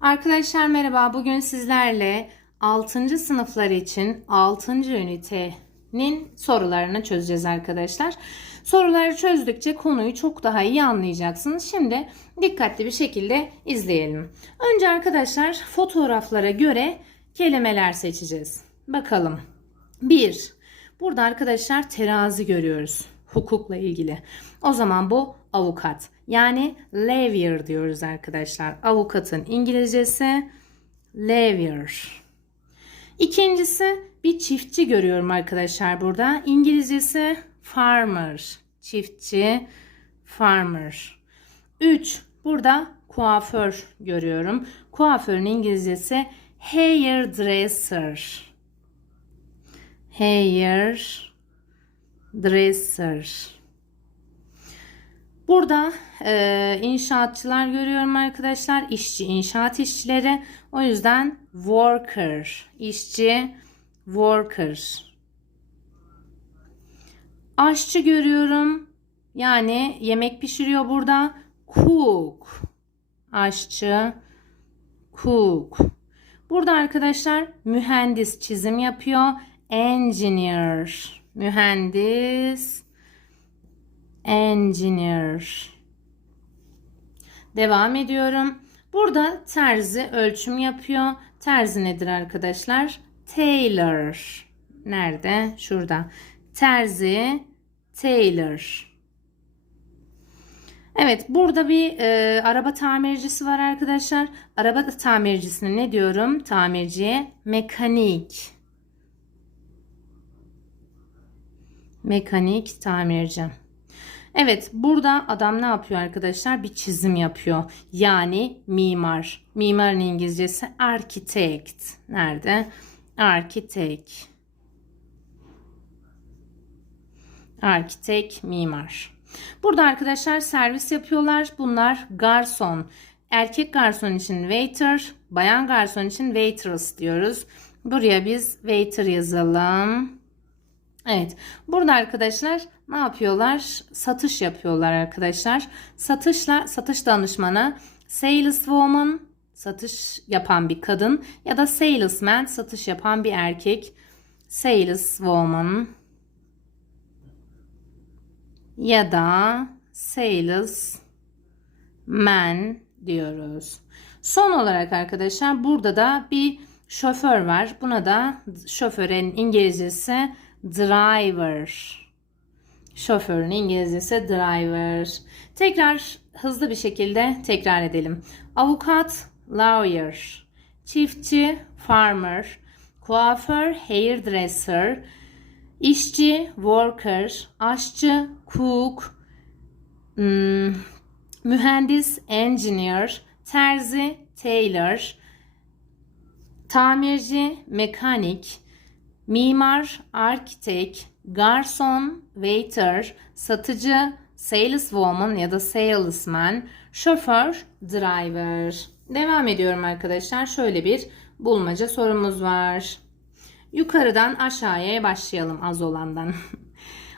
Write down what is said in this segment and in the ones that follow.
Arkadaşlar merhaba. Bugün sizlerle 6. sınıflar için 6. ünitenin sorularını çözeceğiz arkadaşlar. Soruları çözdükçe konuyu çok daha iyi anlayacaksınız. Şimdi dikkatli bir şekilde izleyelim. Önce arkadaşlar fotoğraflara göre kelimeler seçeceğiz. Bakalım. 1. Burada arkadaşlar terazi görüyoruz. Hukukla ilgili. O zaman bu avukat. Yani lawyer diyoruz arkadaşlar. Avukatın İngilizcesi lawyer. İkincisi bir çiftçi görüyorum arkadaşlar burada. İngilizcesi farmer. Çiftçi farmer. 3. Burada kuaför görüyorum. Kuaförün İngilizcesi hairdresser. Hair dresser. Burada e, inşaatçılar görüyorum arkadaşlar. İşçi, inşaat işçileri. O yüzden worker, işçi, worker. Aşçı görüyorum. Yani yemek pişiriyor burada. Cook. Aşçı, cook. Burada arkadaşlar mühendis çizim yapıyor. Engineer. Mühendis. Engineer. Devam ediyorum. Burada terzi ölçüm yapıyor. Terzi nedir arkadaşlar? Tailor. Nerede? Şurada. Terzi, tailor. Evet, burada bir e, araba tamircisi var arkadaşlar. Araba tamircisine ne diyorum? Tamirciye mekanik. Mekanik tamirci. Evet burada adam ne yapıyor arkadaşlar? Bir çizim yapıyor. Yani mimar. Mimarın İngilizcesi architect. Nerede? Architect. Architect, mimar. Burada arkadaşlar servis yapıyorlar. Bunlar garson. Erkek garson için waiter, bayan garson için waitress diyoruz. Buraya biz waiter yazalım. Evet. Burada arkadaşlar ne yapıyorlar? Satış yapıyorlar arkadaşlar. Satışla satış danışmanı saleswoman satış yapan bir kadın ya da salesman satış yapan bir erkek. Saleswoman ya da salesman diyoruz. Son olarak arkadaşlar burada da bir şoför var. Buna da şoförün İngilizcesi driver. Şoförün İngilizcesi driver. Tekrar hızlı bir şekilde tekrar edelim. Avukat lawyer, çiftçi farmer, kuaför hairdresser, işçi worker, aşçı cook, hmm, mühendis engineer, terzi tailor, tamirci mekanik, Mimar, architect, garson, waiter, satıcı, saleswoman ya da salesman, şoför, driver. Devam ediyorum arkadaşlar. Şöyle bir bulmaca sorumuz var. Yukarıdan aşağıya başlayalım az olandan.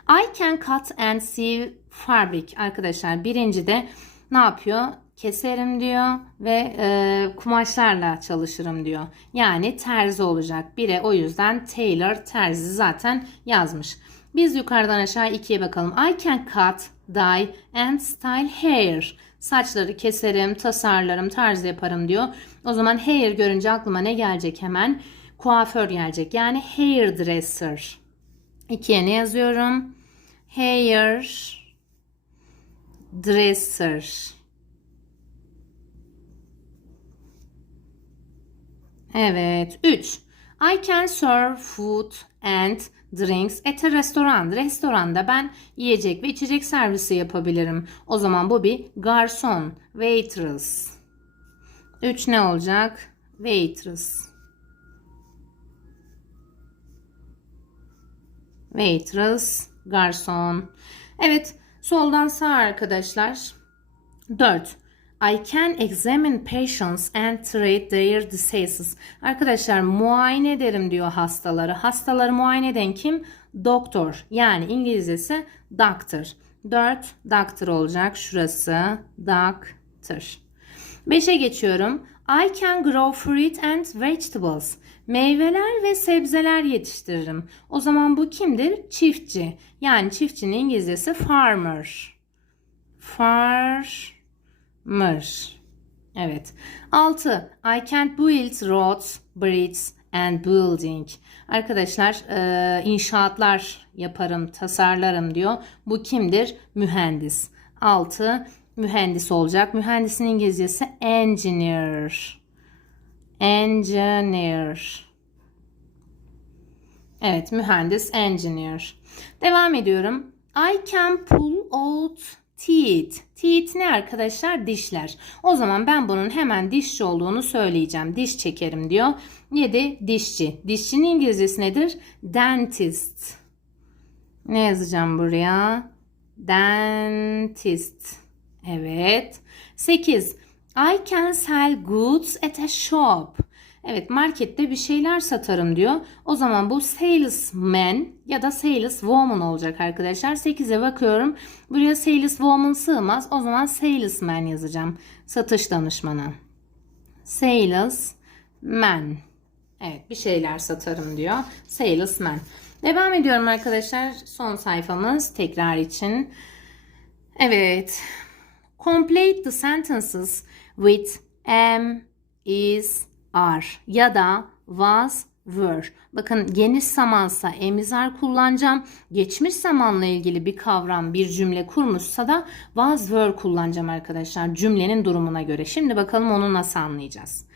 I can cut and sew fabric. Arkadaşlar birinci de ne yapıyor? Keserim diyor ve e, kumaşlarla çalışırım diyor. Yani terzi olacak. Bire o yüzden tailor terzi zaten yazmış. Biz yukarıdan aşağı ikiye bakalım. I can cut, dye and style hair. Saçları keserim, tasarlarım, terzi yaparım diyor. O zaman hair görünce aklıma ne gelecek hemen? Kuaför gelecek. Yani hairdresser. İkiye ne yazıyorum? Hair dresser. Evet. 3. I can serve food and drinks at a restaurant. Restoranda ben yiyecek ve içecek servisi yapabilirim. O zaman bu bir garson, waitress. 3 ne olacak? Waitress. Waitress, garson. Evet, soldan sağ arkadaşlar. 4. I can examine patients and treat their diseases. Arkadaşlar muayene ederim diyor hastaları. Hastaları muayene eden kim? Doktor. Yani İngilizcesi doctor. 4 doctor olacak. Şurası doctor. 5'e geçiyorum. I can grow fruit and vegetables. Meyveler ve sebzeler yetiştiririm. O zaman bu kimdir? Çiftçi. Yani çiftçinin İngilizcesi farmer. Farmer. Evet. 6. I can't build roads, bridges and building. Arkadaşlar e, inşaatlar yaparım, tasarlarım diyor. Bu kimdir? Mühendis. 6. Mühendis olacak. Mühendisin İngilizcesi engineer. Engineer. Evet, mühendis engineer. Devam ediyorum. I can pull out teeth. Teeth ne arkadaşlar? Dişler. O zaman ben bunun hemen dişçi olduğunu söyleyeceğim. Diş çekerim diyor. 7. Dişçi. Dişçinin İngilizcesi nedir? Dentist. Ne yazacağım buraya? Dentist. Evet. 8. I can sell goods at a shop. Evet markette bir şeyler satarım diyor. O zaman bu salesman ya da saleswoman olacak arkadaşlar. 8'e bakıyorum. Buraya saleswoman sığmaz. O zaman salesman yazacağım. Satış danışmanı. Salesman. Evet bir şeyler satarım diyor. Salesman. Devam ediyorum arkadaşlar. Son sayfamız tekrar için. Evet. Complete the sentences with am, is, are ya da was, were. Bakın geniş zamansa emizar kullanacağım. Geçmiş zamanla ilgili bir kavram, bir cümle kurmuşsa da was, were kullanacağım arkadaşlar. Cümlenin durumuna göre. Şimdi bakalım onu nasıl anlayacağız.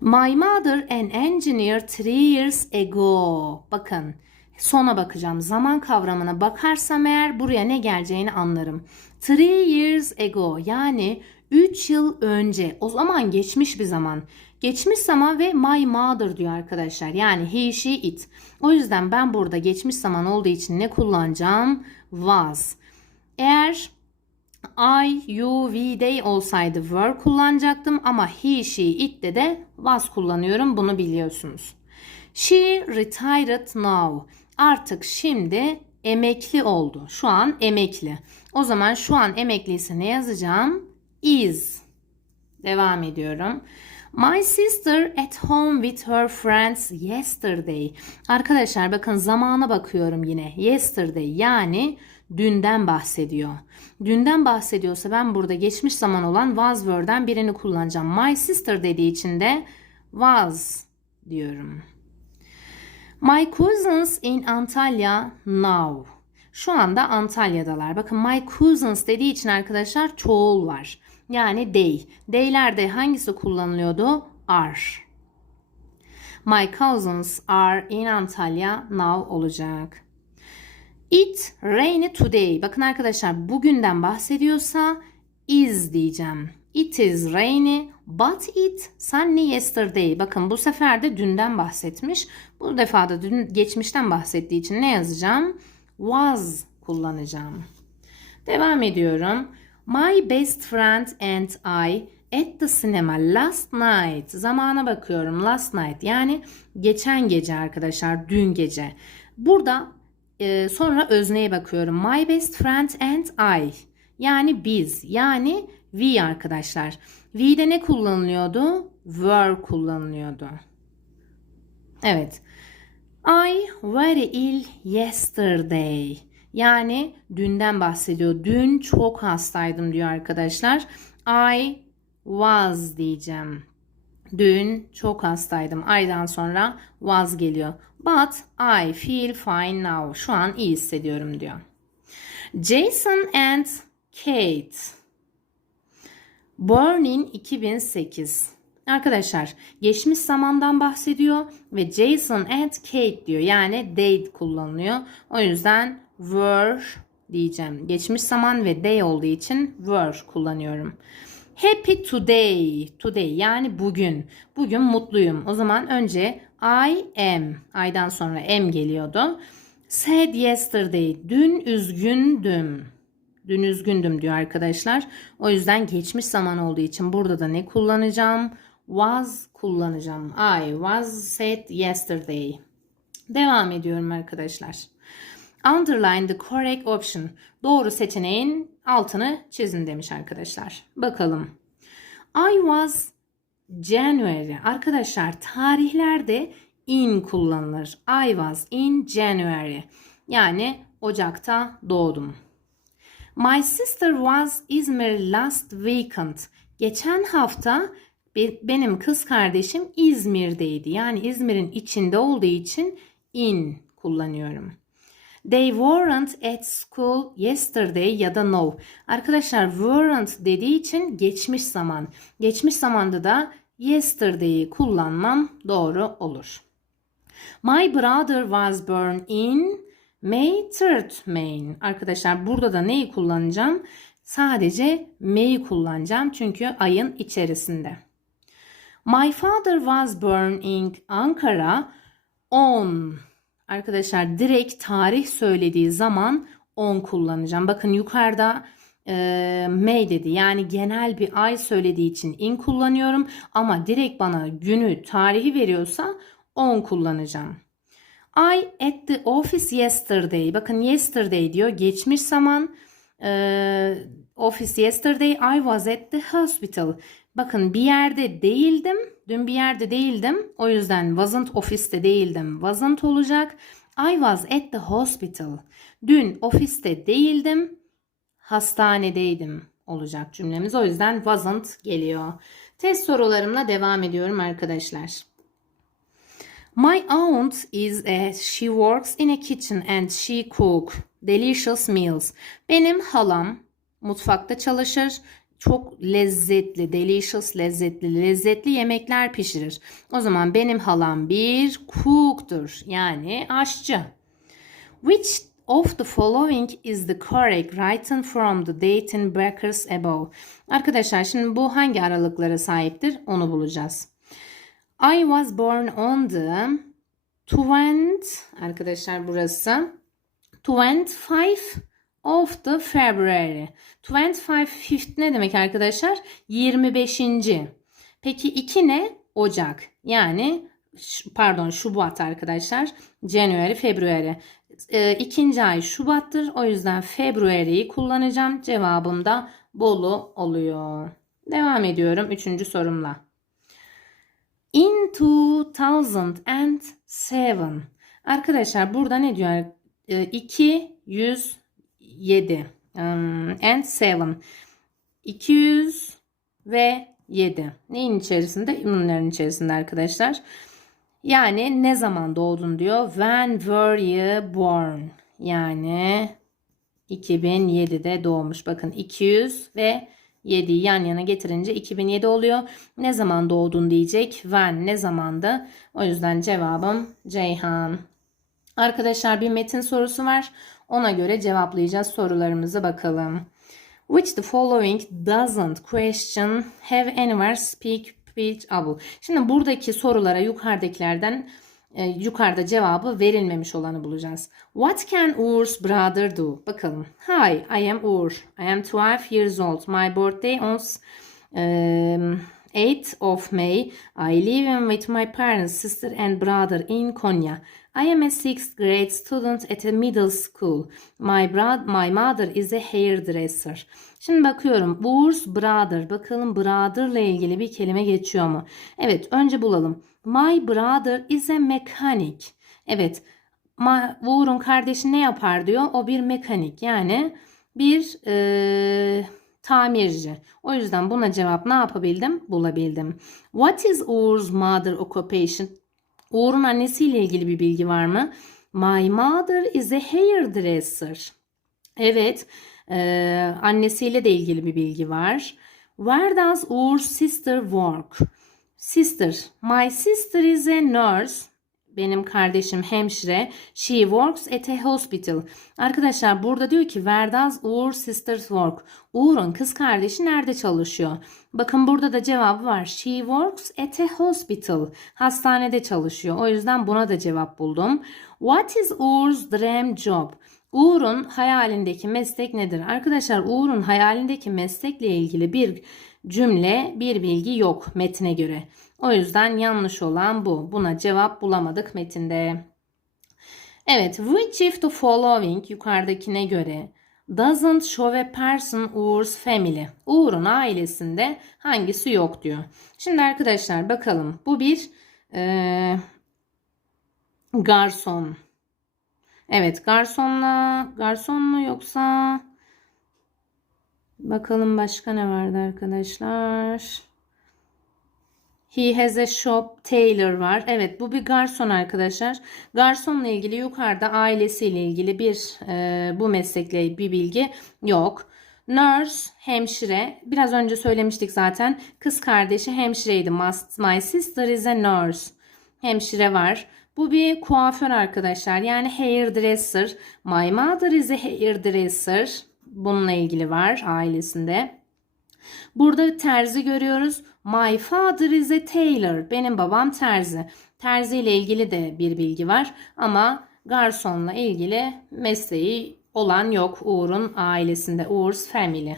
My mother an engineer three years ago. Bakın sona bakacağım. Zaman kavramına bakarsam eğer buraya ne geleceğini anlarım. Three years ago yani 3 yıl önce. O zaman geçmiş bir zaman. Geçmiş zaman ve my mother diyor arkadaşlar. Yani he, she, it. O yüzden ben burada geçmiş zaman olduğu için ne kullanacağım? Was. Eğer I, you, we, they olsaydı were kullanacaktım ama he, she, it'te de was kullanıyorum. Bunu biliyorsunuz. She retired now. Artık şimdi emekli oldu. Şu an emekli. O zaman şu an emekliyse ne yazacağım? Is. Devam ediyorum. My sister at home with her friends yesterday. Arkadaşlar bakın zamana bakıyorum yine. Yesterday yani dünden bahsediyor. Dünden bahsediyorsa ben burada geçmiş zaman olan was were'den birini kullanacağım. My sister dediği için de was diyorum. My cousins in Antalya now. Şu anda Antalya'dalar. Bakın my cousins dediği için arkadaşlar çoğul var. Yani they. They'lerde hangisi kullanılıyordu? Are. My cousins are in Antalya now olacak. It rainy today. Bakın arkadaşlar bugünden bahsediyorsa is diyeceğim. It is rainy but it sunny yesterday. Bakın bu sefer de dünden bahsetmiş. Bu defa da dün geçmişten bahsettiği için ne yazacağım? Was kullanacağım. Devam ediyorum. My best friend and I at the cinema last night. Zamana bakıyorum. Last night yani geçen gece arkadaşlar. Dün gece. Burada e, sonra özneye bakıyorum. My best friend and I. Yani biz. Yani we arkadaşlar. We'de ne kullanılıyordu? Were kullanılıyordu. Evet. I very ill yesterday. Yani dünden bahsediyor. Dün çok hastaydım diyor arkadaşlar. I was diyeceğim. Dün çok hastaydım. I'dan sonra was geliyor. But I feel fine now. Şu an iyi hissediyorum diyor. Jason and Kate. Born in 2008. Arkadaşlar geçmiş zamandan bahsediyor ve Jason and Kate diyor. Yani they kullanılıyor. O yüzden were diyeceğim. Geçmiş zaman ve they olduğu için were kullanıyorum. Happy today. Today yani bugün. Bugün mutluyum. O zaman önce I am. I'dan sonra am geliyordu. Sad yesterday. Dün üzgündüm. Dün üzgündüm diyor arkadaşlar. O yüzden geçmiş zaman olduğu için burada da ne kullanacağım? Was kullanacağım. I was sad yesterday. Devam ediyorum arkadaşlar. Underline the correct option. Doğru seçeneğin altını çizin demiş arkadaşlar. Bakalım. I was January. Arkadaşlar tarihlerde in kullanılır. I was in January. Yani Ocak'ta doğdum. My sister was İzmir last weekend. Geçen hafta be- benim kız kardeşim İzmir'deydi. Yani İzmir'in içinde olduğu için in kullanıyorum. They weren't at school yesterday ya da no. Arkadaşlar weren't dediği için geçmiş zaman. Geçmiş zamanda da yesterday'i kullanmam doğru olur. My brother was born in May 3rd Maine. Arkadaşlar burada da neyi kullanacağım? Sadece May'i kullanacağım çünkü ayın içerisinde. My father was born in Ankara on. Arkadaşlar direkt tarih söylediği zaman on kullanacağım. Bakın yukarıda e, May dedi. Yani genel bir ay söylediği için in kullanıyorum. Ama direkt bana günü, tarihi veriyorsa on kullanacağım. I at the office yesterday. Bakın yesterday diyor. Geçmiş zaman. Ee, office yesterday. I was at the hospital. Bakın bir yerde değildim. Dün bir yerde değildim. O yüzden wasn't office'te değildim. Wasn't olacak. I was at the hospital. Dün ofiste değildim. Hastanedeydim olacak cümlemiz. O yüzden wasn't geliyor. Test sorularımla devam ediyorum arkadaşlar. My aunt is a she works in a kitchen and she cook delicious meals. Benim halam mutfakta çalışır. Çok lezzetli, delicious, lezzetli, lezzetli yemekler pişirir. O zaman benim halam bir cook'tur. Yani aşçı. Which of the following is the correct written from the date in brackets above? Arkadaşlar şimdi bu hangi aralıklara sahiptir onu bulacağız. I was born on the 20 arkadaşlar burası 25 of the February. 25 fifth ne demek arkadaşlar? 25. Peki 2 ne? Ocak. Yani pardon Şubat arkadaşlar. January, February. E, ikinci ay Şubat'tır. O yüzden February'yi kullanacağım. Cevabım da Bolu oluyor. Devam ediyorum üçüncü sorumla. In 2007. Arkadaşlar burada ne diyor? E, 207. Um, and 7. 200 ve 7. Neyin içerisinde? Ünlülerin içerisinde arkadaşlar. Yani ne zaman doğdun diyor. When were you born? Yani 2007'de doğmuş. Bakın 200 ve 7'yi yan yana getirince 2007 oluyor. Ne zaman doğdun diyecek. When ne zamandı? O yüzden cevabım Ceyhan. Arkadaşlar bir metin sorusu var. Ona göre cevaplayacağız sorularımızı bakalım. Which the following doesn't question have anywhere speak speech able. Şimdi buradaki sorulara yukarıdakilerden e, yukarıda cevabı verilmemiş olanı bulacağız. What can Ur's brother do? Bakalım. Hi, I am Ur. I am 12 years old. My birthday on um, 8th of May. I live with my parents, sister and brother in Konya. I am a 6th grade student at a middle school. My brother, my mother is a hairdresser. Şimdi bakıyorum. Uğur's brother. Bakalım brother ile ilgili bir kelime geçiyor mu? Evet, önce bulalım. My brother is a mechanic. Evet. Uğur'un kardeşi ne yapar diyor. O bir mekanik. Yani bir eee, tamirci. O yüzden buna cevap ne yapabildim? Bulabildim. What is Uğur's mother occupation? Uğur'un annesiyle ilgili bir bilgi var mı? My mother is a hairdresser. Evet, eee, annesiyle de ilgili bir bilgi var. Where does Uğur's sister work? Sister. My sister is a nurse. Benim kardeşim hemşire. She works at a hospital. Arkadaşlar burada diyor ki where does Uğur sisters work? Uğur'un kız kardeşi nerede çalışıyor? Bakın burada da cevabı var. She works at a hospital. Hastanede çalışıyor. O yüzden buna da cevap buldum. What is Uğur's dream job? Uğur'un hayalindeki meslek nedir? Arkadaşlar Uğur'un hayalindeki meslekle ilgili bir cümle, bir bilgi yok metine göre. O yüzden yanlış olan bu. Buna cevap bulamadık metinde. Evet, which of the following yukarıdakine göre doesn't show a person Uğur's family. Uğur'un ailesinde hangisi yok diyor. Şimdi arkadaşlar bakalım. Bu bir eee, garson. Evet garsonla garson mu yoksa bakalım başka ne vardı arkadaşlar. He has a shop tailor var. Evet bu bir garson arkadaşlar. Garsonla ilgili yukarıda ailesiyle ilgili bir e, bu meslekle bir bilgi yok. Nurse hemşire. Biraz önce söylemiştik zaten. Kız kardeşi hemşireydi. My sister is a nurse. Hemşire var. Bu bir kuaför arkadaşlar. Yani hairdresser. My mother is a hairdresser. Bununla ilgili var ailesinde. Burada terzi görüyoruz. My father is a tailor. Benim babam terzi. Terzi ile ilgili de bir bilgi var ama garsonla ilgili mesleği olan yok Uğur'un ailesinde. Uğur's family.